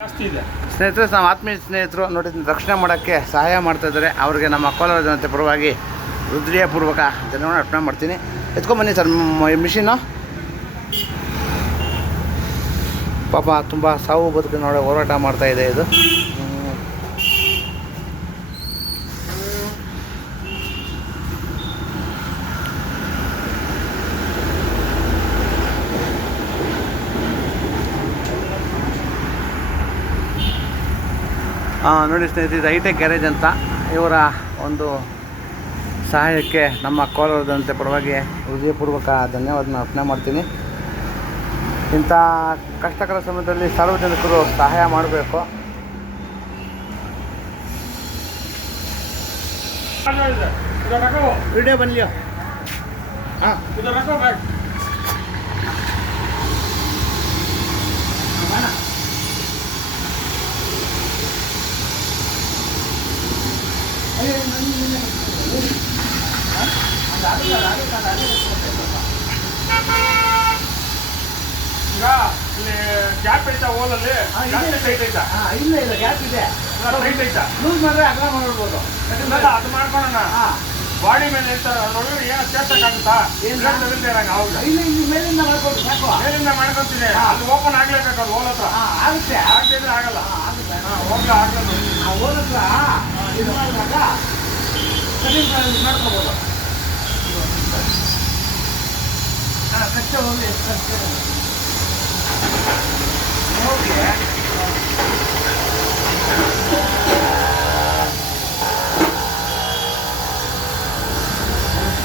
ಸ್ನೇಹಿತರೆ, ನಮ್ಮ ಆತ್ಮೀಯ ಸ್ನೇಹಿತರು ನೋಡಿ ರಕ್ಷಣೆ ಮಾಡೋಕ್ಕೆ ಸಹಾಯ ಮಾಡ್ತಾಯಿದ್ದಾರೆ. ಅವ್ರಿಗೆ ನಮ್ಮ ಕೋಲಾರ ಜನತೆ ಪರವಾಗಿ ಹೃದಯಪೂರ್ವಕ ಧನ್ಯವಾದ ಅರ್ಪಣೆ ಮಾಡ್ತೀನಿ. ಎತ್ಕೊಂಬನ್ನಿ ಸರ್ ಮಿಷಿನು. ಪಾಪ ತುಂಬ ಸಾವು ಬದುಕು ನೋಡಿ ಹೋರಾಟ ಮಾಡ್ತಾಯಿದೆ ಇದು. ನೋಡಿ ಸ್ನೇಹಿತರೆ, ಇದು ಹೈಟೆಕ್ ಗ್ಯಾರೇಜ್ ಅಂತ. ಇವರ ಒಂದು ಸಹಾಯಕ್ಕೆ ನಮ್ಮ ಕೋಲಾರ ಜನತೆ ಪರವಾಗಿ ಹೃದಯಪೂರ್ವಕ ಧನ್ಯವಾದನ ಅರ್ಪಣೆ ಮಾಡ್ತೀನಿ. ಇಂಥ ಕಷ್ಟಕರ ಸಮಯದಲ್ಲಿ ಸಾರ್ವಜನಿಕರು ಸಹಾಯ ಮಾಡಬೇಕು. ವಿಡಿಯೋ ಬನ್ನಿ. ಹಾಂ ಈಗ ಇಲ್ಲಿ ಗ್ಯಾಪ್ ಐತಾ ಓಲಲ್ಲಿ? ಇಲ್ಲ ಗ್ಯಾಪ್ ಇದೆ. ಟೈಟ್ ಐತಾ? ಲೂಸ್ ಮಾಡಿದ್ರೆ ಅಗಲ ಮಾಡ್ಬೋದು. ಅದು ಮಾಡ್ಕೊಳ್ಳೋಣ. ಬಾಡಿ ಮೇಲೆ ನೋಡಿದ್ರೆ ಏನೋ ಸೇರ್ಸಕ್ಕಾಗುತ್ತಾ? ಇಲ್ಲ ಇಲ್ಲಿ ಮೇಲಿಂದ ಮಾಡ್ಬೋದು ಸಾಕು. ಮೇಲಿಂದ ಮಾಡ್ಕೊತೀನಿ. ಅದು ಓಪನ್ ಆಗ್ಲೇಬೇಕು. ಅದು ಓಲ್ ಹತ್ರ ಆಗುತ್ತೆ. ಆಗ್ತಿದ್ರೆ ಆಗಲ್ಲ. ಹೋಗ್ಲ ಆಗಲ್ಲ. ಓಲ್ ಹತ್ರ ಇದು ಮಾಡುವಾಗ ಕಟಿಂಗ್ ಮಾಡ್ಕೋಬೋದು. ಕಷ್ಟ ಹೋಗಿ ಹೋಗಿ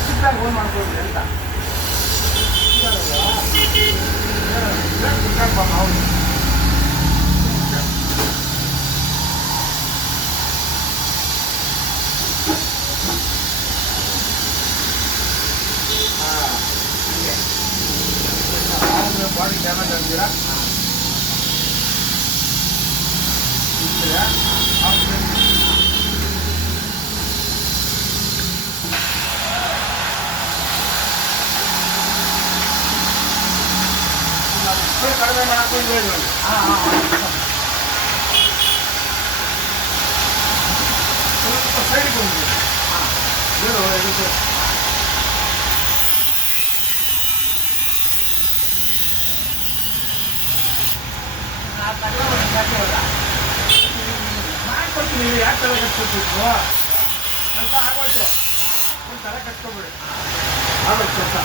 ಚಿಕ್ಕದಾಗಿ ಹೋಗಿ ಮಾಡ್ಬೋದು ಅಂತ. ಬಾಡಿ ಡ್ಯಾಮೇಜ್ ಆಗ್ತೀರಾ? ಕಡಿಮೆ ಮಾಡಕ್ಕೆ ಸ್ವಲ್ಪ ಸೈಡ್ಗೆ ಬಂದಿದೆ. ಮಾಡ್ಕೊಡ್ತೀನಿ. ಯಾವ ಥರ ಕಟ್ಕೊಡ್ತಿದ್ರು ಅಂತ ಆಗೋಯ್ತು. ಒಂದು ಥರ ಕಟ್ಕೊಬೇಡಿ. ಆಗೋಯ್ತು ಕೆಲಸ.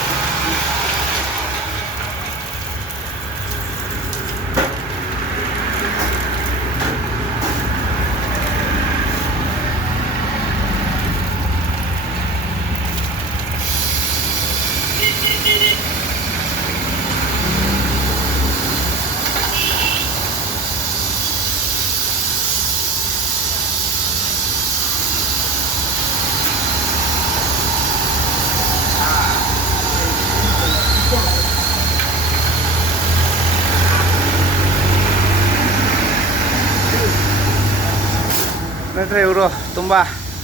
ಸ್ನೇಹಿತರೆ, ಇವರು ತುಂಬ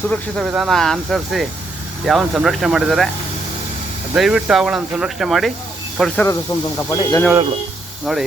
ಸುರಕ್ಷಿತ ವಿಧಾನ ಅನುಸರಿಸಿ ಯಾವನ್ನ ಸಂರಕ್ಷಣೆ ಮಾಡಿದ್ದಾರೆ. ದಯವಿಟ್ಟು ಅವುಗಳನ್ನು ಸಂರಕ್ಷಣೆ ಮಾಡಿ ಪರಿಸರದ ಸಂಪನ್ನ ಕಾಪಾಡಿ. ಧನ್ಯವಾದಗಳು. ನೋಡಿ.